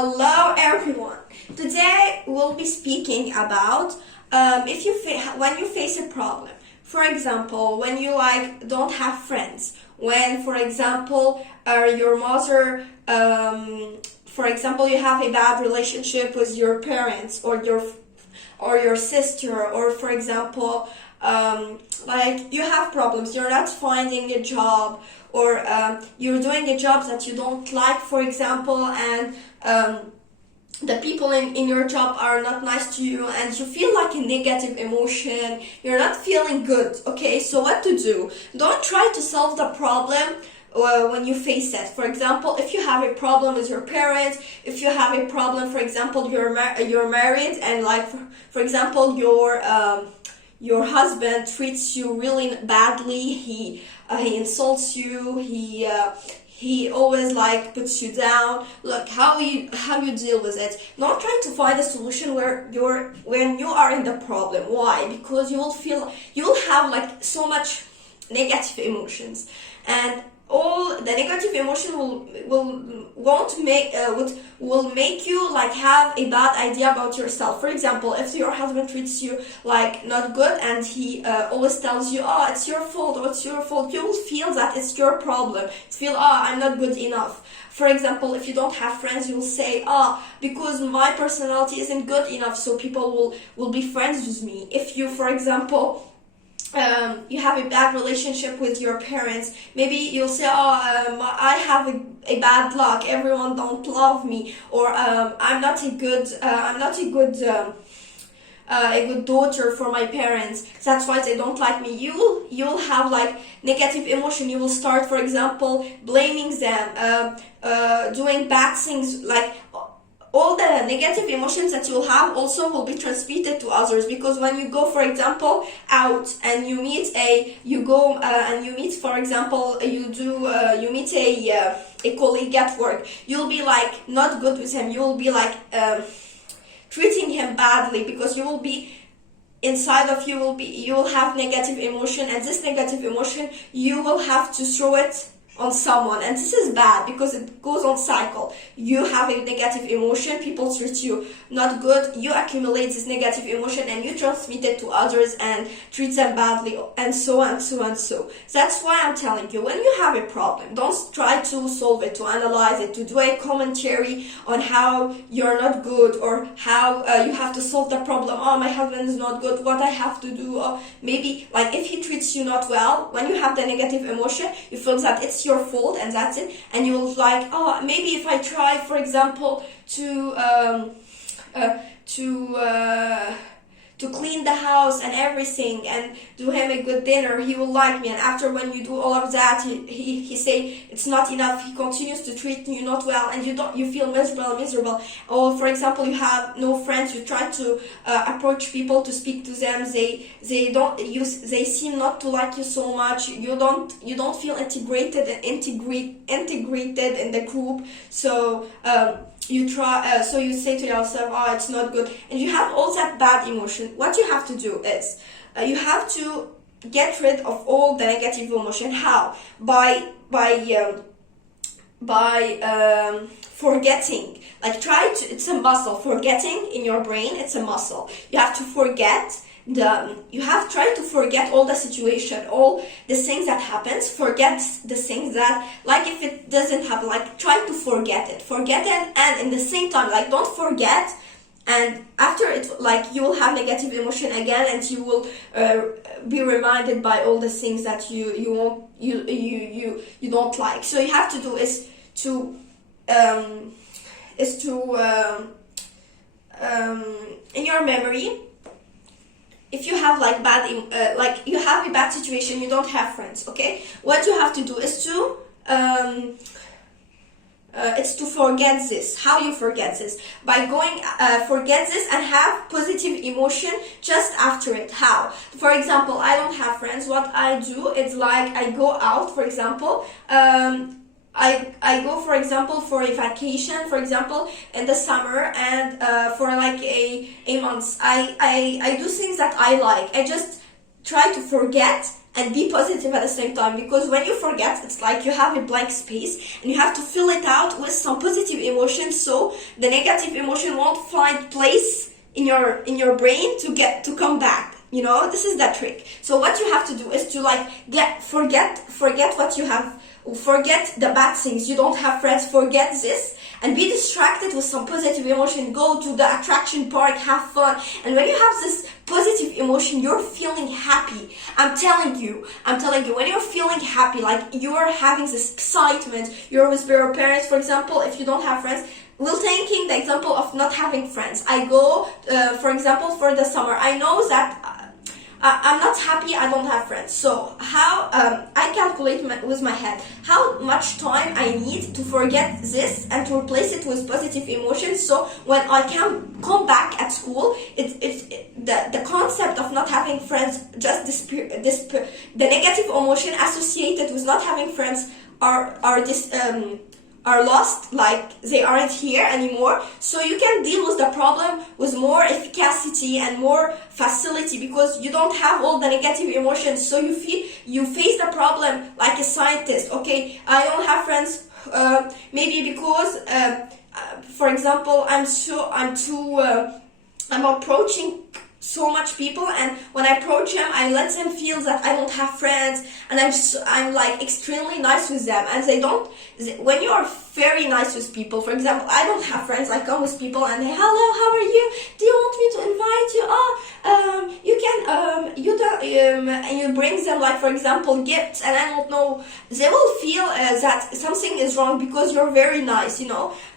Hello everyone. Today we'll be speaking about when you face a problem. For example, when you don't have friends. When, for example, your mother, for example, you have a bad relationship with your parents or your sister, or for example, you have problems. You're not finding a job, or you're doing a job that you don't like, for example, and the people in your job are not nice to you, and you feel like a negative emotion. You're not feeling good. Okay, so what to do? Don't try to solve the problem when you face it. For example, if you have a problem with your parents, if you have a problem, for example, you're married, and for example, your husband treats you really badly. He insults you. He always puts you down. Look, how you deal with it. Don't try to find a solution when you are in the problem. Why? Because you will have so much negative emotions, and all the negative emotion will make you have a bad idea about yourself. For example, if your husband treats you not good, and he always tells you, oh, it's your fault, or it's your fault, you will feel that it's your problem. You feel, oh, I'm not good enough. For example, if you don't have friends, you will say, because my personality isn't good enough, so people will be friends with me. If you, for example, you have a bad relationship with your parents, maybe you'll say, I have a bad luck, everyone don't love me, or I'm not a good daughter for my parents, that's why they don't like me. You'll have negative emotion. You will start, for example, blaming them, doing bad things. All the negative emotions that you'll have also will be transmitted to others, because when you go, for example, out and you meet, for example, you meet a colleague at work, you'll be not good with him. You'll be treating him badly, because you will be inside of you will have negative emotion, and this negative emotion you will have to throw it on someone, and this is bad because it goes on cycle. You have a negative emotion, people treat you not good, you accumulate this negative emotion and you transmit it to others and treat them badly, and so on, so and so. That's why I'm telling you, when you have a problem, don't try to solve it, to analyze it, to do a commentary on how you're not good, or how you have to solve the problem. Oh, my husband is not good, what I have to do. Or maybe if he treats you not well, when you have the negative emotion, you feel that it's your fault and that's it, and you'll maybe if I try, for example, to clean the house and everything, and do him a good dinner, he will like me. And after, when you do all of that, he say it's not enough, he continues to treat you not well, and you feel miserable. Or, for example, you have no friends, you try to approach people to speak to them, they seem not to like you so much, you don't feel integrated in the group, so you try, so you say to yourself, oh, it's not good, and you have all that bad emotion. What you have to do is, you have to get rid of all the negative emotion. How? By forgetting. It's a muscle. Forgetting in your brain, it's a muscle. You have to forget. You have tried to forget all the situation, all the things that happens. Forget the things that, if it doesn't happen, try to forget it, and in the same time, don't forget. And after it, you will have negative emotion again, and you will be reminded by all the things that you don't like. So you have to do is to in your memory. If you have you have a bad situation, you don't have friends, okay? What you have to do is to forget this. How you forget this? By going forget this and have positive emotion just after it. How? For example, I don't have friends. What I do is I go out, for example. I go, for example, for a vacation, for example, in the summer, and for a month. I do things that I like. I just try to forget and be positive at the same time, because when you forget, it's like you have a blank space and you have to fill it out with some positive emotion, so the negative emotion won't find place in your brain to come back. This is the trick. So what you have to do is to like forget what you have, forget the bad things. You don't have friends, forget this, and be distracted with some positive emotion. Go to the attraction park, have fun, and when you have this positive emotion, you're feeling happy. I'm telling you, when you're feeling happy, like you're having this excitement, you're with your parents, for example, if you don't have friends. We're taking the example of not having friends. I go, for example, for the summer. I know that I'm not happy, I don't have friends. So how I calculate with my head how much time I need to forget this and to replace it with positive emotions. So when I can come back at school, the concept of not having friends just the negative emotion associated with not having friends are lost, like they aren't here anymore. So you can deal with the problem with more efficacy and more facility, because you don't have all the negative emotions. So you face the problem like a scientist. Okay, I don't have friends, maybe because for example, I'm approaching so much people, and when I approach them, I let them feel that I don't have friends, and I'm like extremely nice with them, and when you are very nice with people, for example, I don't have friends, I come with people and they, hello, how are you? Do you want me to invite you? You can, and you bring them, like, for example, gifts, and I don't know, they will feel that something is wrong because you're very nice,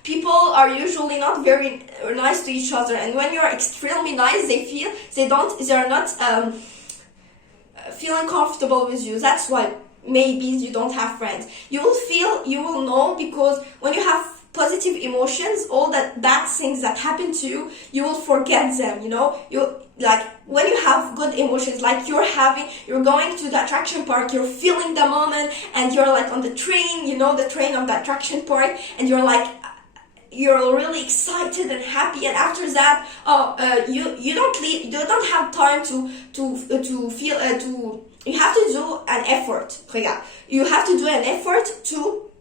People are usually not very nice to each other, and when you're extremely nice, they're not feeling comfortable with you. That's why maybe you don't have friends. You will know, because when you have positive emotions, all the bad things that happen to you, you will forget them. You like when you have good emotions, like you're going to the attraction park, you're feeling the moment, and you're like on the train, the train of the attraction park, and you're really excited and happy, and after that, you don't have time to feel you have to do an effort. You have to do an effort to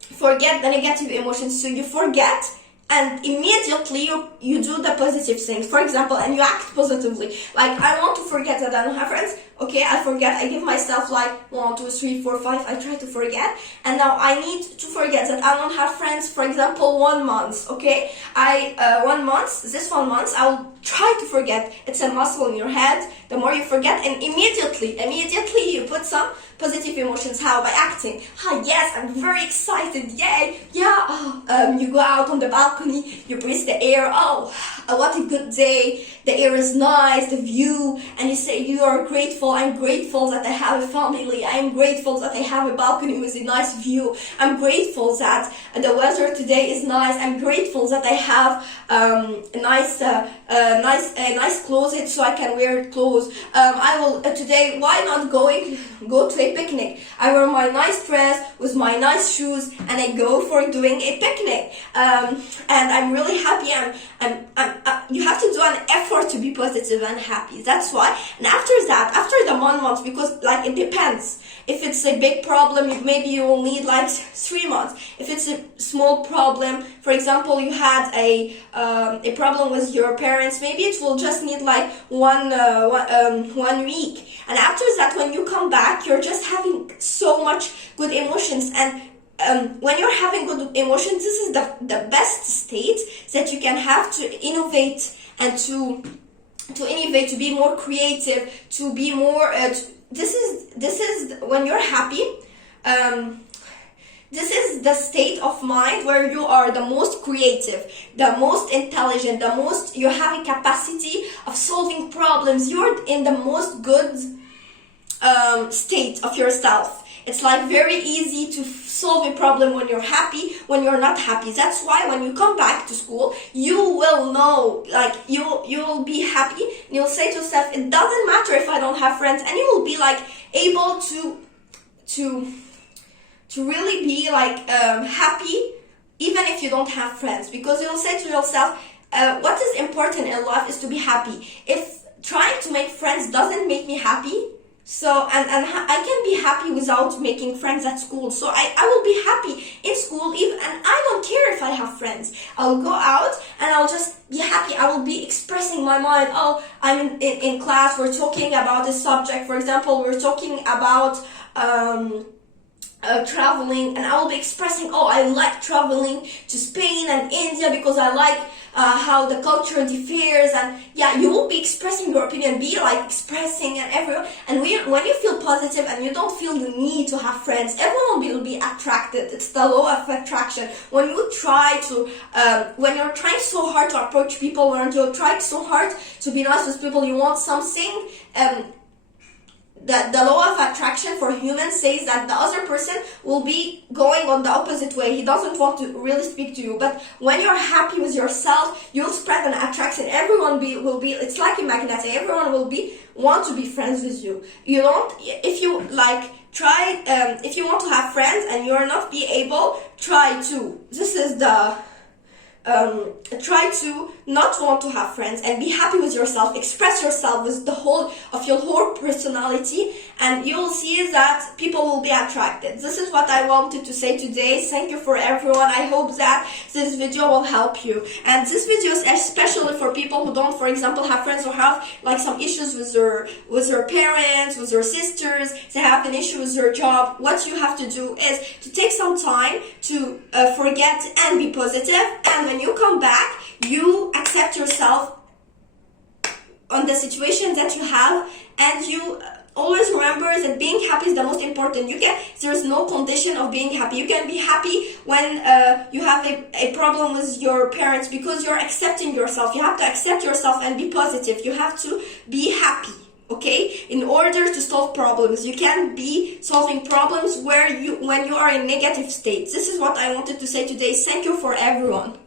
forget the negative emotions. So you forget, and immediately you do the positive things, for example, and you act positively. Like, I want to forget that I don't have friends. Okay, I forget. I give myself like 1, 2, 3, 4, 5. I try to forget, and now I need to forget that I don't have friends. For example, 1 month. Okay, 1 month. This 1 month, I will try to forget. It's a muscle in your head. The more you forget, and immediately you put some positive emotions. How? By acting. Yes, I'm very excited. Yay! Yeah. You go out on the balcony. You breathe the air. What a good day. The air is nice. The view, and you say you are grateful. I'm grateful that I have a family. I'm grateful that I have a balcony with a nice view. I'm grateful that the weather today is nice. I'm grateful that I have nice closet so I can wear clothes. I will today. Why not go to a picnic? I wear my nice dress with my nice shoes, and I go for doing a picnic. And I'm really happy. You have to do an effort to be positive and happy. That's why. And after the 1 month, because like it depends. If it's a big problem, maybe you will need like 3 months. If it's a small problem, for example, you had a problem with your parents, maybe it will just need like 1 week. And after that, when you come back, you're just having so much good emotions. And when you're having good emotions, this is the best state that you can have to innovate and to innovate, to be more creative, to be more. This is when you're happy. This is the state of mind where you are the most creative, the most intelligent, you're having capacity of solving problems. You're in the most good state of yourself. It's like very easy to solve a problem when you're happy, when you're not happy. That's why when you come back to school, you will know, like you'll be happy, and you'll say to yourself, it doesn't matter if I don't have friends, and you will be like able to really be like happy even if you don't have friends, because you'll say to yourself, what is important in life is to be happy. If trying to make friends doesn't make me happy, So, I can be happy without making friends at school. So I will be happy in school even, and I don't care if I have friends. I'll go out and I'll just be happy. I will be expressing my mind. Oh, I'm in class, we're talking about a subject. For example, we're talking about traveling, and I will be expressing, oh, I like traveling to Spain and India because I like how the culture differs. And yeah, you will be expressing your opinion, be like expressing, and everyone. And when you feel positive and you don't feel the need to have friends, everyone will be attracted. It's the law of attraction. When you try to when you're trying so hard to approach people, when you're trying so hard to be nice with people, you want something, the law of attraction for humans says that the other person will be going on the opposite way. He doesn't want to really speak to you. But when you're happy with yourself, you'll spread an attraction. Everyone will be, it's like a magnet. Everyone will be want to be friends with you. You don't, if you like try, if you want to have friends and you're not be able, try to. This is the try to not want to have friends and be happy with yourself. Express yourself with the whole of your whole personality, and you'll see that people will be attracted. This is what I wanted to say today. Thank you for everyone. I hope that this video will help you. And this video is especially for people who don't, for example, have friends or have like some issues with their parents, with their sisters. They have an issue with their job. What you have to do is to take some time to forget and be positive. And when you come back, you accept yourself on the situation that you have, and you always remember that being happy is the most important. There's no condition of being happy. You can be happy when you have a problem with your parents because you're accepting yourself. You have to accept yourself and be positive. You have to be happy, okay, in order to solve problems. You can't be solving problems when you are in negative states. This is what I wanted to say today. Thank you for everyone.